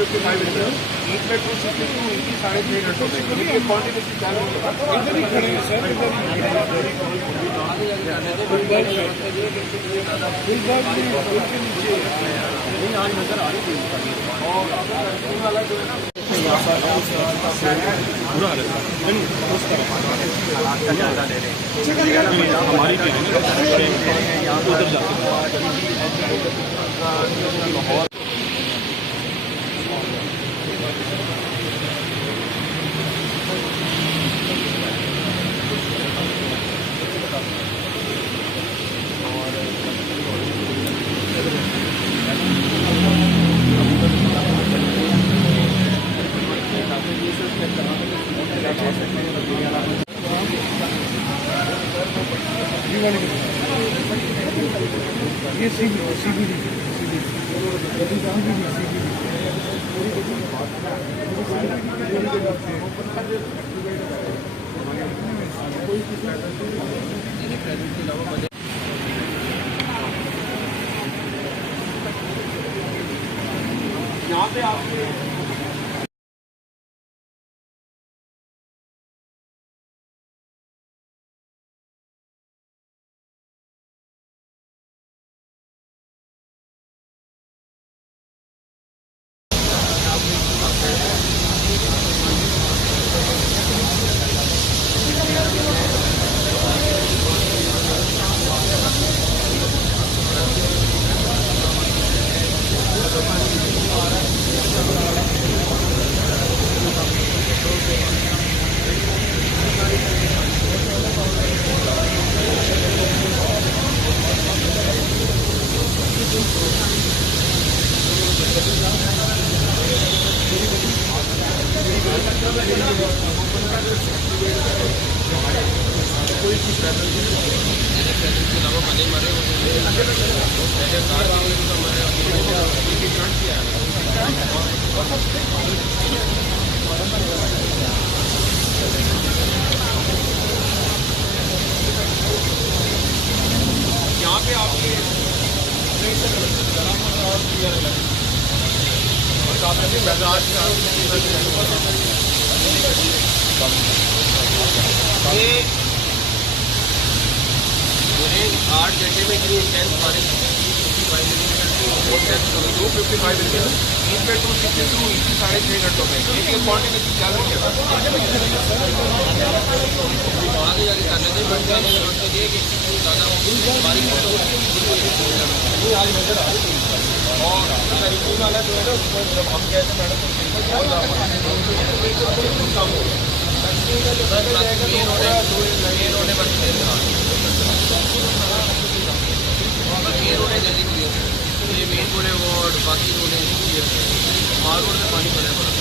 255 each में 262 इनकी 3.5 घंटों में ये कॉन्टिन्यूसली चालू होगा। इधर ही खड़े हैं सर, आज नजर आ रही थी और वाला जो है ना पूरा हालात का जायजा ले रहे हैं। हमारी टीम उधर जाते ये सीबीडी यहाँ पे आपके यहाँ पे आपके ये 8 घंटे में इतनी इंटेंस बारिश 255 मिलीमीटर ईच में 262 इसकी 3.5 घंटों में ये कॉन्टिन्यूसली चालू होगा। आगे जाके करने से बढ़ जाने की जरूरत नहीं है कि ज़्यादा बारिश हो तो आज नजर आ रही थी और टेलीफोन वाला जो है ना उसको जब हम गए थे madam main road bus main road है जल्दी क्लियर ये मेन रोड है वो और बाकी रोड है क्लियर मार रोड में पानी पड़ा पड़ा।